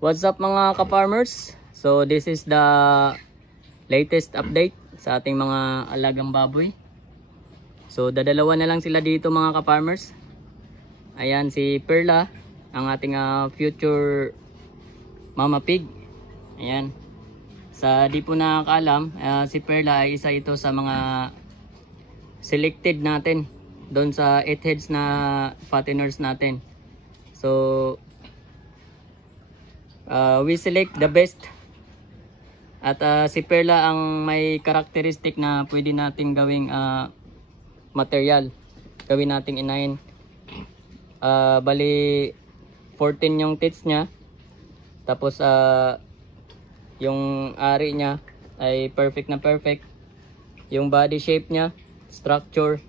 What's up mga ka-farmers? So this is the latest update sa ating mga alagang baboy. So dadalawa na lang sila dito mga ka-farmers. Ayan si Perla, ang ating future mama pig. Ayan. Sa di po nakakaalam, si Perla ay isa ito sa mga selected natin doon sa 8 heads na fatteners natin. So we select the best. At si Perla ang may karakteristik na pwede natin gawing material. Gawin nating inahin. Bali 14 yung tits niya. Tapos yung ari niya ay perfect na perfect. Yung body shape niya, structure,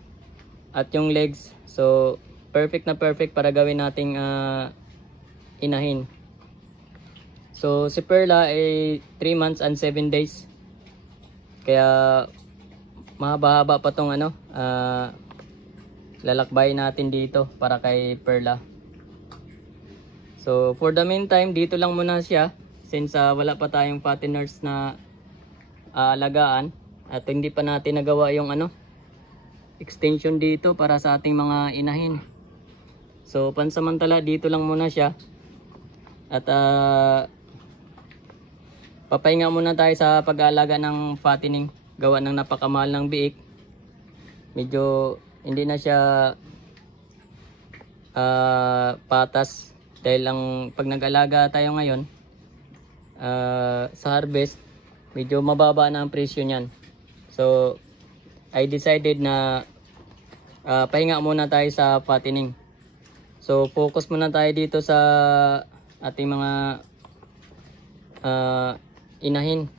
at yung legs. So perfect na perfect para gawin nating inahin. So si Perla ay 3 months and 7 days. Kaya mahaba-haba pa tong lalakbay natin dito para kay Perla. So for the meantime, dito lang muna siya since wala pa tayong fatteners na alagaan at hindi pa natin nagawa yung extension dito para sa ating mga inahin. So pansamantala dito lang muna siya. At papahinga muna tayo sa pag-aalaga ng fattening. Gawa ng napakamahal ng biik. Medyo hindi na siya patas. Dahil pag nag-alaga tayo ngayon sa harvest, medyo mababa na ang presyo niyan. So I decided na pahinga muna tayo sa fattening. So focus muna tayo dito sa ating mga inahin.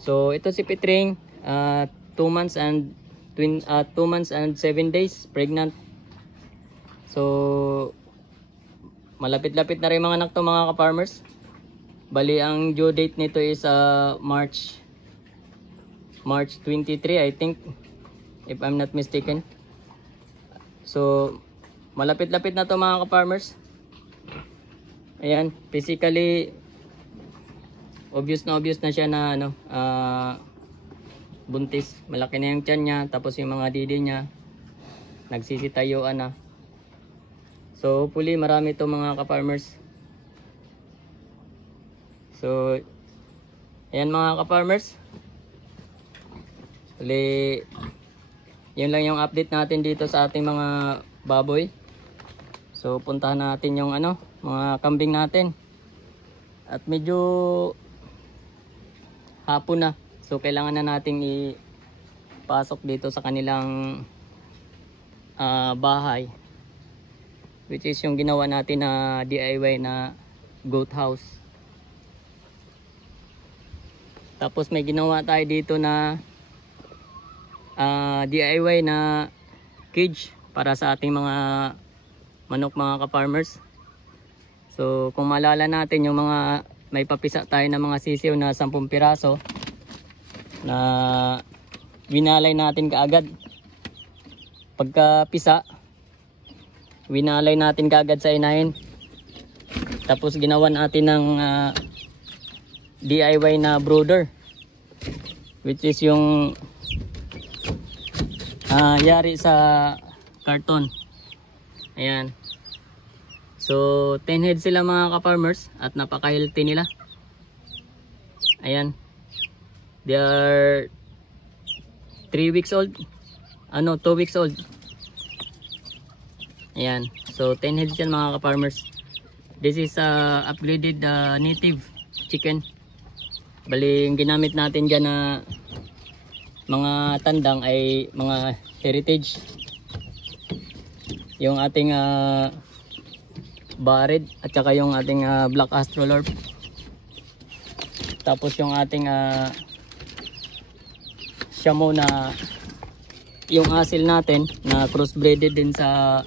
So ito si Pitring, 2 months and 2 months and 7 days pregnant. So malapit-lapit na rin mga anak to mga ka-farmers. Bali ang due date nito is March 23 I think, if I'm not mistaken. So malapit-lapit na to mga ka-farmers. Ayan, physically obvious na siya na buntis. Malaki na yung tiyan niya, tapos yung mga didi niya nagsisitayuan na. So hopefully marami to mga ka-farmers. So ayan mga ka-farmers, yun lang yung update natin dito sa ating mga baboy. So puntahan natin yung mga kambing natin. At medyo hapon na. So kailangan na nating ipasok dito sa kanilang bahay. Which is yung ginawa natin na DIY na goat house. Tapos may ginawa tayo dito na DIY na cage para sa ating mga manok mga ka-farmers. So kung maalala natin yung mga may papisa tayo na mga sisiw na 10 piraso na winalay natin kaagad. Pagka pisa, winalay natin kaagad sa inahin. Tapos ginawa natin ng DIY na brooder, which is yung yari sa karton. Ayan. So 10 heads sila mga ka-farmers at napaka-healthy nila. Ayan. They are 3 weeks old. 2 weeks old. Ayan. So 10 heads yan mga ka-farmers. This is upgraded native chicken. Bali yung ginamit natin dyan na mga tandang ay mga heritage. Yung ating Barred at saka yung ating Black Astrolorp. Tapos yung ating Shamo na yung asil natin na crossbreeded din sa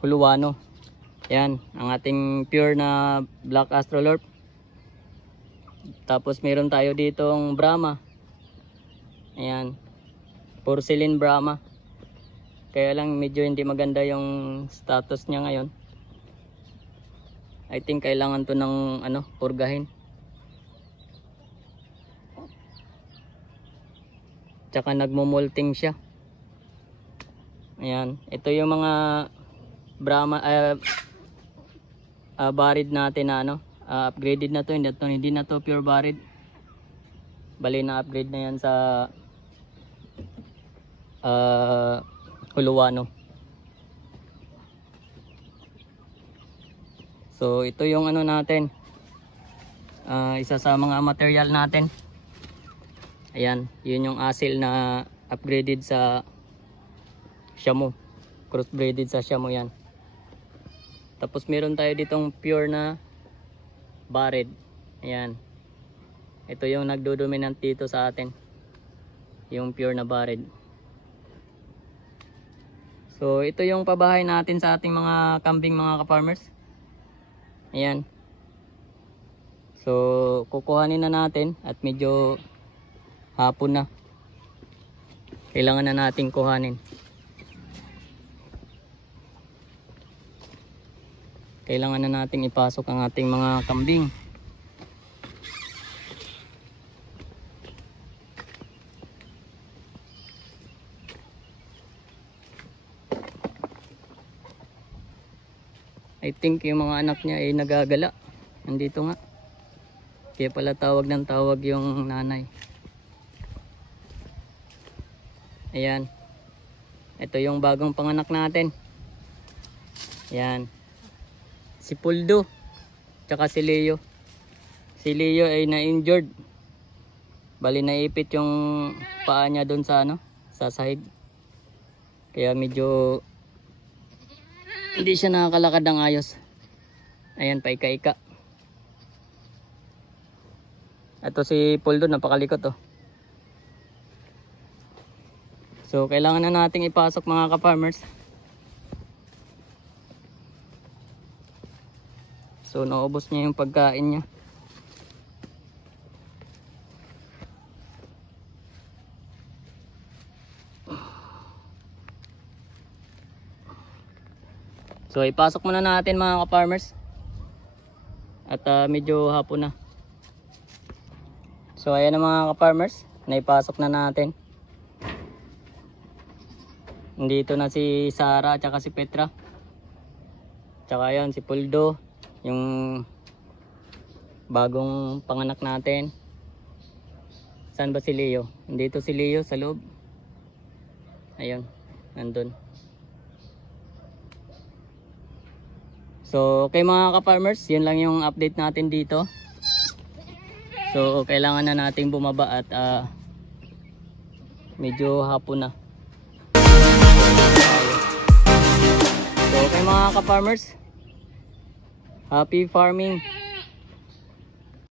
Huluano. Yan, ang ating pure na Black Astrolorp. Tapos meron tayo ditong Brahma. Ayan, porcelain Brahma. Kaya lang medyo hindi maganda yung status niya ngayon. I think kailangan to ng purgahin. Tsaka nagmumulting siya. Ayan, ito yung mga Brahma barid natin na upgraded na to, hindi na to pure barid. Bali na upgrade na yan sa Huluwano. So ito yung natin, isa sa mga material natin. Ayan, yun yung asil na upgraded sa Shamu, crossbreeded sa Shamu yan. Tapos meron tayo ditong pure na barid. Ayan, ito yung nagdodominant dito sa atin, yung pure na barid. So ito yung pabahay natin sa ating mga kambing, mga ka-farmers. Ayan. So kukuhanin na natin at medyo hapon na. Kailangan na nating kuhanin. Kailangan na nating ipasok ang ating mga kambing. I think yung mga anak niya ay nagagala. Nandito nga. Kaya pala tawag ng tawag yung nanay. Ayan. Ito yung bagong panganak natin. Ayan. Si Puldo. Tsaka si Leo. Si Leo ay na-injured. Bali naipit yung paa niya doon sa sa sahig. Kaya medyo hindi siya nakakalakad ng ayos. Ayan, paika-ika. Ito si Puldo, napakalikot oh. So kailangan na nating ipasok, mga ka-farmers. So naubos niya yung pagkain niya. So ipasok muna natin, mga ka-farmers. At medyo hapon na. So ayan na, mga ka-farmers, naipasok na natin. Nandito na si Sarah at saka si Petra. Tsaka ayan si Puldo, yung bagong panganak natin. Saan ba si Leo? Nandito si Leo sa loob. Ayun, nandun. So okay, mga ka-farmers, yun lang yung update natin dito. So kailangan na nating bumaba at medyo hapon na. So okay, mga ka-farmers, happy farming.